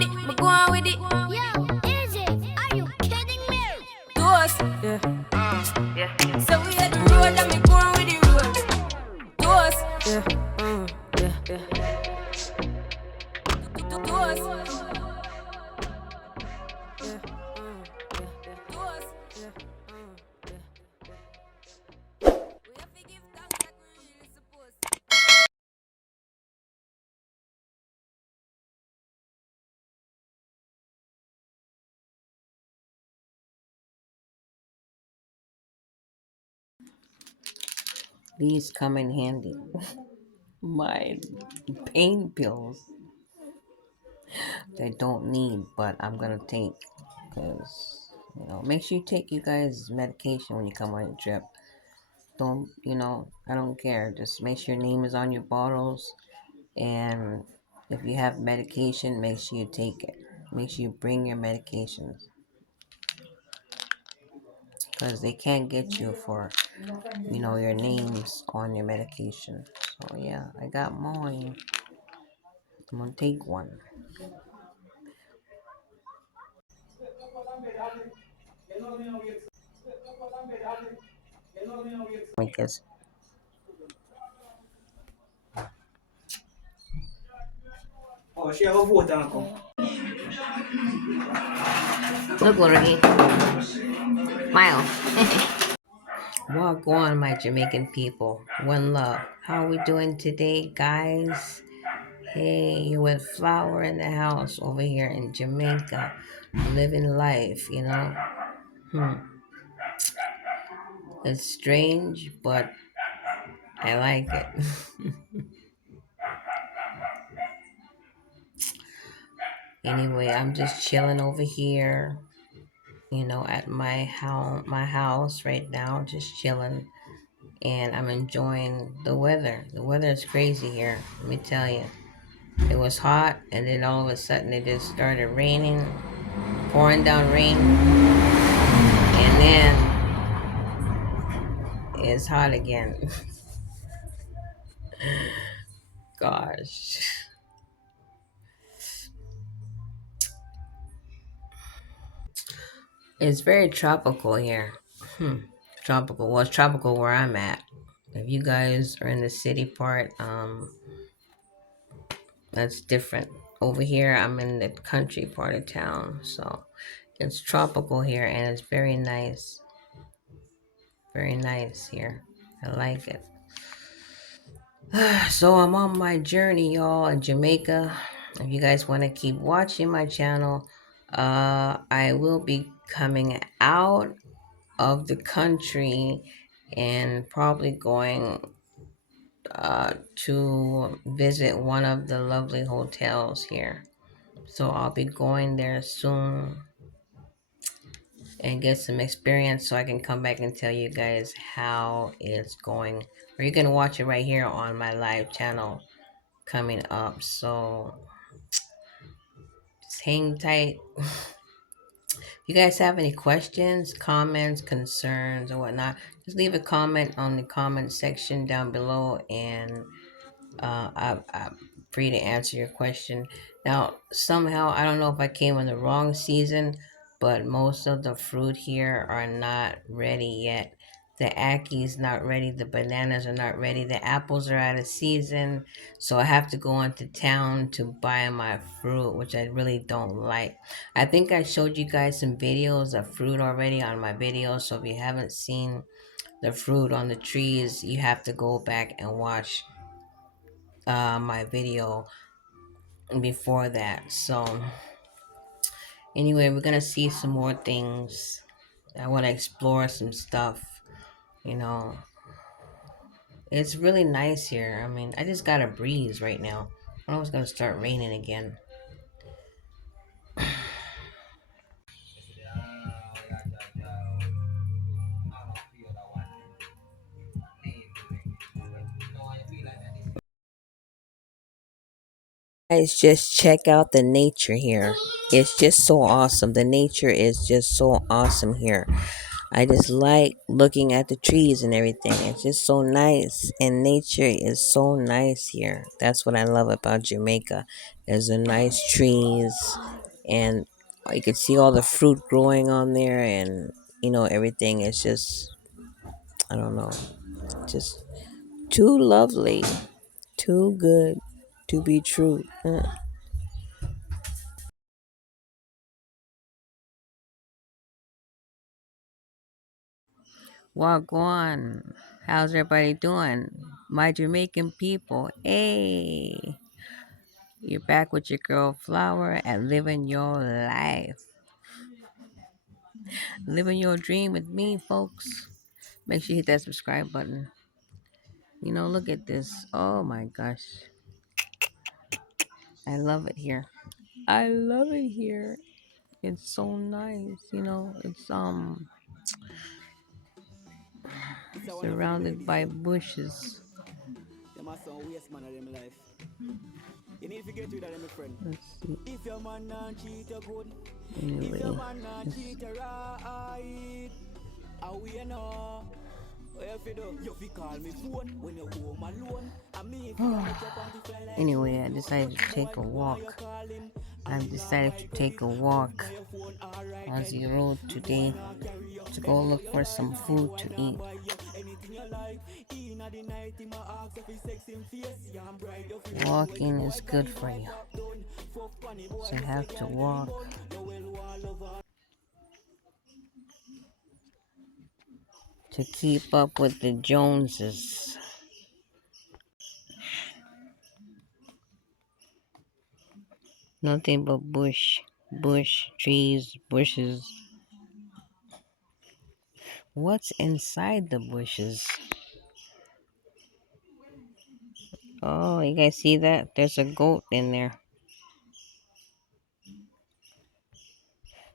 with it, me go on with it. Yo, easy, are you kidding me? Toast, yeah. So we had the road and me go on with the road. Toast, yeah. Toast, toast, we have to give thanks like we really supposed to. These come in handy. My pain pills that I don't need, but I'm gonna take because make sure you take you guys medication when you come on your trip. Don't I don't care. Just make sure your name is on your bottles, and if you have medication, make sure you take it. Make sure you bring your medications because they can't get you for your names on your medication. So yeah, I got mine. I'm gonna take one because look what I smile. Walk on, my Jamaican people. One love. How are we doing today, guys? Hey, you with Flower in the house over here in Jamaica, living life. Hmm. It's strange, but I like it. Anyway, I'm just chilling over here, at my house right now, just chilling, and I'm enjoying the weather. The weather is crazy here. Let me tell you. It was hot, and then all of a sudden it just started raining, pouring down rain, and then it's hot again. Gosh. It's very tropical here. Tropical. Well, it's tropical where I'm at. If you guys are in the city part, that's different. Over here, I'm in the country part of town, so it's tropical here, and it's very nice. Very nice here. I like it. So I'm on my journey, y'all, in Jamaica. If you guys want to keep watching my channel, I will be coming out of the country and probably going to visit one of the lovely hotels here. So I'll be going there soon and get some experience so I can come back and tell you guys how it's going. Or you can watch it right here on my live channel coming up. So just hang tight. If you guys have any questions, comments, concerns, or whatnot, just leave a comment on the comment section down below, and I'm free to answer your question. Now, somehow, I don't know if I came in the wrong season, but most of the fruit here are not ready yet. The aki's not ready. The bananas are not ready. The apples are out of season. So I have to go into town to buy my fruit, which I really don't like. I think I showed you guys some videos of fruit already on my videos. So if you haven't seen the fruit on the trees, you have to go back and watch my video before that. So anyway, we're gonna see some more things. I want to explore some stuff. You know, it's really nice here. I mean, I just got a breeze right now. I know it's gonna start raining again. Guys, just check out the nature here. It's just so awesome. The nature is just so awesome here. I just like looking at the trees and everything. It's just so nice. And nature is so nice here. That's what I love about Jamaica. There's a nice trees, and you can see all the fruit growing on there, and everything is just, I don't know, just too lovely, too good to be true. Wagwan. How's everybody doing? My Jamaican people. Hey, you're back with your girl Flower and living your life. Living your dream with me, folks. Make sure you hit that subscribe button. Look at this. Oh my gosh. I love it here. I love it here. It's so nice. It's a one of the Surrounded ladies by them. bushes. Them a some waste man of them life. You need to get rid of them, my friend. Let's see. If your man not cheat you good, if your Anyway, man not this, cheat you right, how we know? What you fi do? You fi call me phone when you home alone. And me fi a make your panty fly like anyway, drone. I decided Rush to boy, take a why you walk. calling? And I've me not decided to take vibrate. a Look walk on your phone, alright on then. the road Me boy today not carry you. to go Anyhow look you for like, some me food boy to not eat. buy you. Anything you like. Inna the night, him a ask if he sex him face. Yeah, I'm bright, you feel run when the Walking boy is good carry for boy you, pop down. Fuck funny boy, so I me say have to girl give him walk bun. You will want love. to keep up with the Joneses. Nothing but bush, trees, bushes. What's inside the bushes? Oh, you guys see that? There's a goat in there.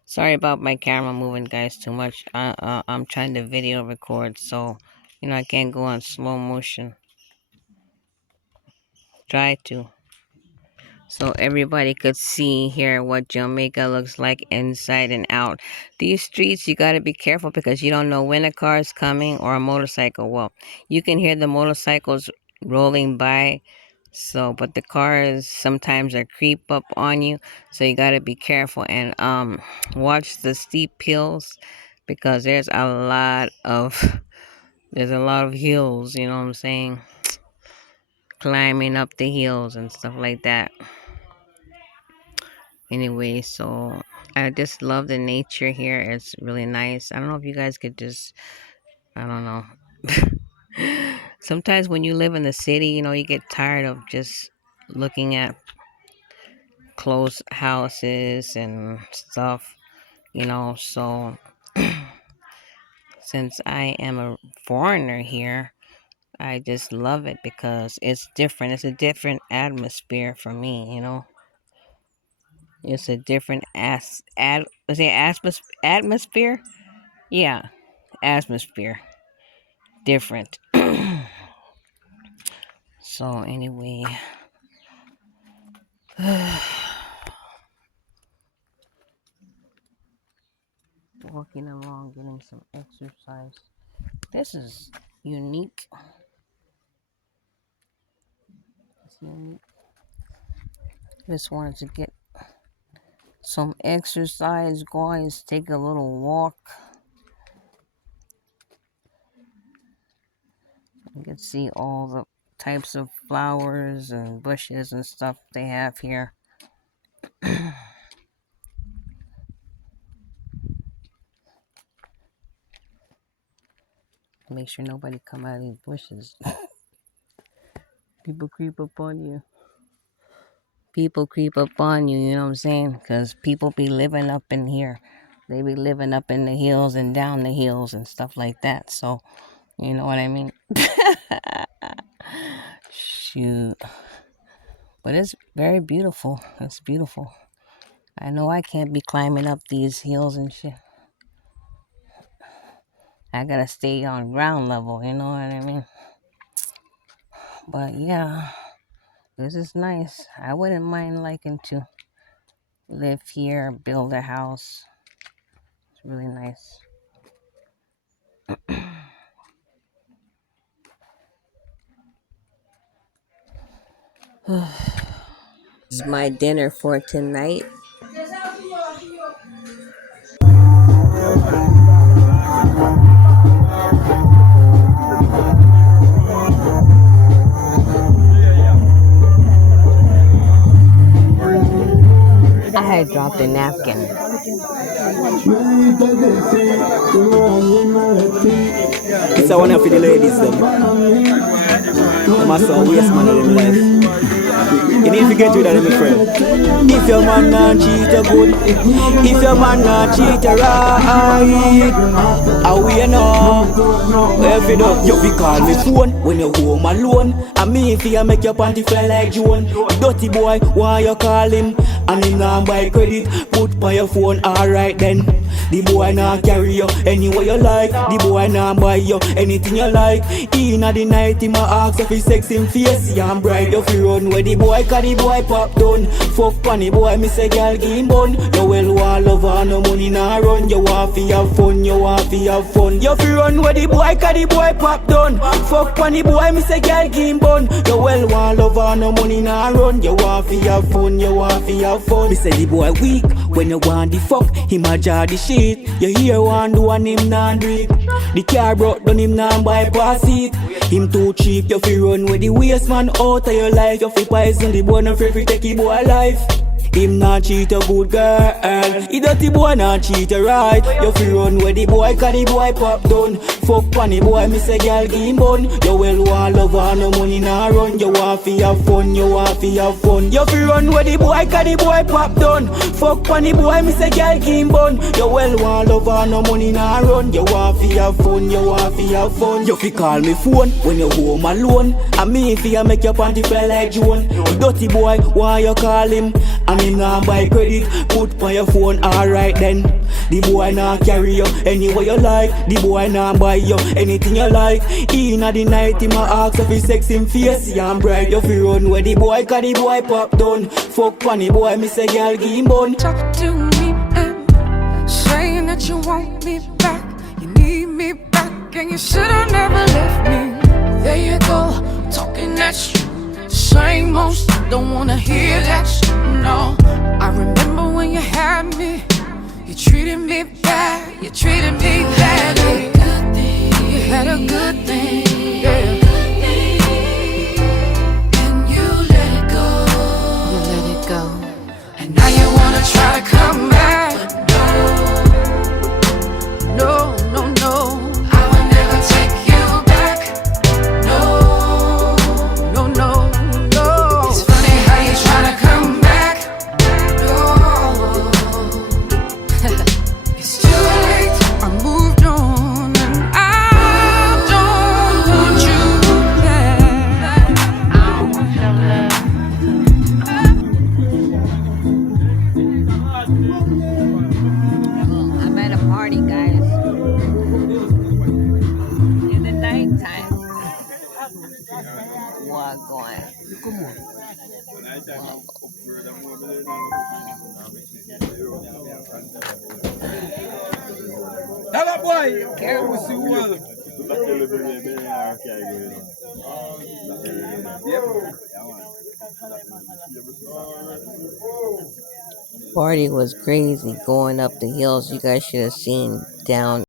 Sorry about my camera moving, guys, too much. I'm trying to video record, so I can't go on slow motion. Try to. So everybody could see here what Jamaica looks like inside and out. These streets, you got to be careful because you don't know when a car is coming or a motorcycle. Well, you can hear the motorcycles rolling by. So, but the cars sometimes are creep up on you. So you got to be careful and watch the steep hills because there's a lot of hills, you know what I'm saying? Climbing up the hills and stuff like that. Anyway, so I just love the nature here. It's really nice. I don't know if you guys could just, I don't know. Sometimes when you live in the city, you get tired of just looking at closed houses and stuff, So since I am a foreigner here, I just love it because it's different. It's a different atmosphere for me. It's a different is it atmosphere? Yeah, atmosphere different. So anyway, walking along, getting some exercise. This is unique. It's unique. Just wanted to get some exercise, guys. Take a little walk. You can see all the types of flowers and bushes and stuff they have here. Make sure nobody come out of these bushes. People creep up on you. People creep up on you, you know what I'm saying? Because people be living up in here. They be living up in the hills and down the hills and stuff like that. So, you know what I mean? Shoot. But it's very beautiful. It's beautiful. I know I can't be climbing up these hills and shit. I gotta stay on ground level, you know what I mean? But yeah, this is nice. I wouldn't mind liking to live here, build a house. It's really nice. My dinner for tonight. I had dropped a napkin. It's a one for the ladies, them. Them are some waste man in them life. You need to get rid of them, my friend. If your man not cheat a good, if your man not cheat a right, how we know? If you do, you fi call me phone when you home alone. And me if you make your panty fly like Joan. Dirty boy, why you call him? And him not buy credit, put by your phone, alright then. The boy not carry you anywhere you like. The boy not buy you anything you like. Inna the night, him a ask if he sex him face. Yeah, I'm bright, you fi run where the boy, cause the boy pop down. Fuck funny boy, me say girl give him bun. You well want love and no money nah run. You want fi have fun, you want fi have fun. You fi run where the boy, cause the boy pop down. Fuck funny boy, me say girl give him bun. You well want love and no money nah run. You want fi have fun, you want fi have fun. Me say the boy weak when you want the fuck. Him a jar the shit. You hear one do and him nah do it. The car broke down, him nah bypass it. Him too cheap, you fi run with the waste man out of your life. You fi poison the boy, no free fi take the boy life. Him not cheat a good girl. He dirty boy not cheat a right. You fi run where the boy, cause the boy pop down. Fuck funny boy, me say girl give him bun. You well want love and no money nah run. You want fi have fun, you want fi have fun. You fi run where the boy, cause the boy pop down. Fuck funny boy, me say girl give him bun. You well want love and no money nah run. You want fi have fun, you want fi have fun. You fi call me phone when you home alone. And me if you make your panty fly like Joan. The dirty boy, why you call him? And him not buy credit, put on your phone, alright then. The boy not carry you anywhere you like. The boy not buy you anything you like. Inna the night, him a ask if he sex him face. Yeah, I'm bright, you fi run where the boy, cause the boy pop down. Fuck funny boy, me say girl give him bun. Talk to me and saying that you want me back. You need me back and you should've never left me. There you go, talking that shit. Same old shit, don't wanna hear that shit, no. I remember when you had me. You treated me bad, you treated me badly. You had a good thing, yeah. And you let it go. You let it go. And now you wanna try to come back. No, no, no. I will never take you back. No, no, no, no. It's funny how you try to come back. No. It's too late. I moved on and I don't want you back. I don't want your I'm at a party, guys. In the nighttime. What going? Hello boy, Careful. see you. Party was crazy going up the hills. You guys should have seen down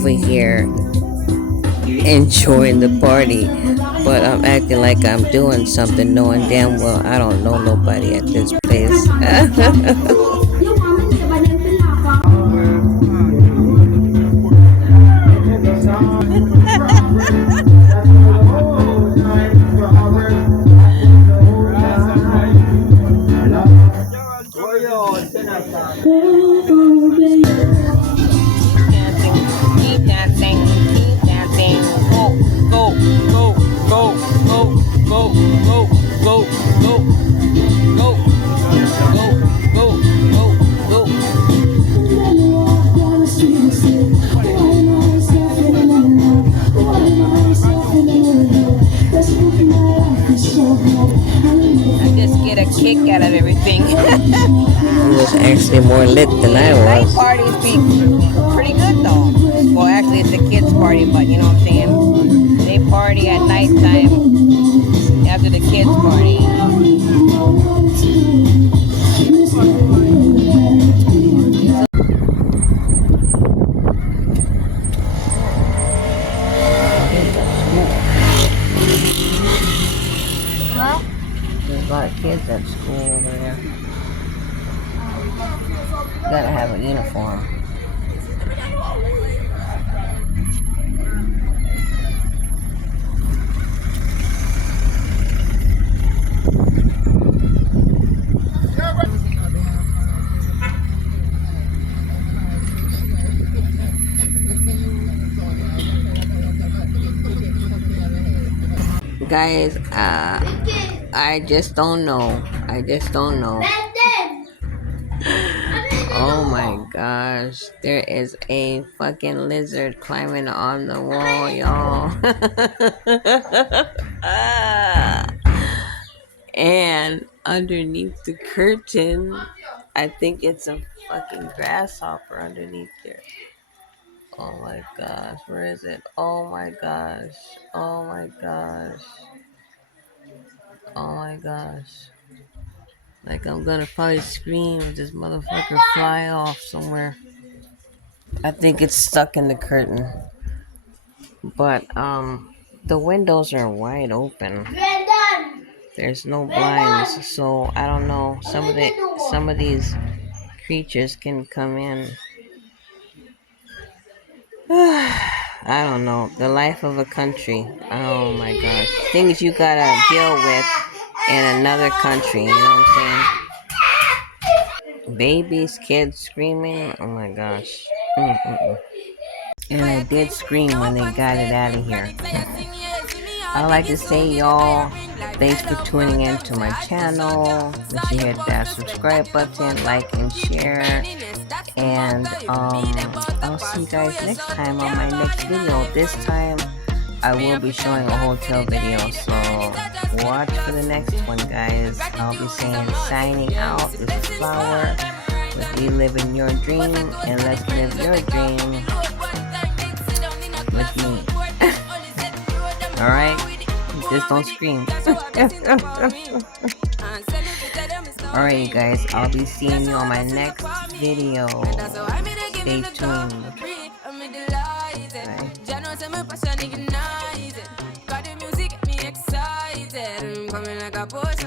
over here enjoying the party, but I'm acting like I'm doing something, knowing damn well I don't know nobody at this place. Keep dancing, keep dancing. Go, go, go, go, go, go, go, go, go, go, go, go, go, go. I just get a kick out of everything. It was actually more lit than I was. Night parties be pretty good though. Well, actually, it's a kids' party, but you know what I'm saying? They party at nighttime after the kids' party. What? There's a lot of kids at school over there. You gotta have a uniform. Guys, I just don't know. I just don't know. Oh my gosh. There is a fucking lizard climbing on the wall, y'all. And underneath the curtain, I think it's a fucking grasshopper underneath there. Oh my gosh. Where is it? Oh my gosh. Oh my gosh. Oh my gosh. Like I'm gonna probably scream if this motherfucker fly off somewhere. I think it's stuck in the curtain. But the windows are wide open. There's no blinds, so I don't know. Some of these creatures can come in. I don't know. The life of a country. Oh my gosh. Things you gotta deal with in another country, you know what I'm saying? Babies, kids screaming. Oh my gosh. Mm-mm-mm. And I did scream when they got it out of here. I'd like to say, y'all, thanks for tuning in to my channel. Make sure you hit that subscribe button, like and share. And I'll see you guys next time on my next video. This time I will be showing a hotel video, so watch for the next one, guys. I'll be saying signing out. This is Flower with You Living Your Dream, and let's live your dream with me. Alright? Just don't scream. Alright, you guys. I'll be seeing you on my next video. Stay tuned. Bye.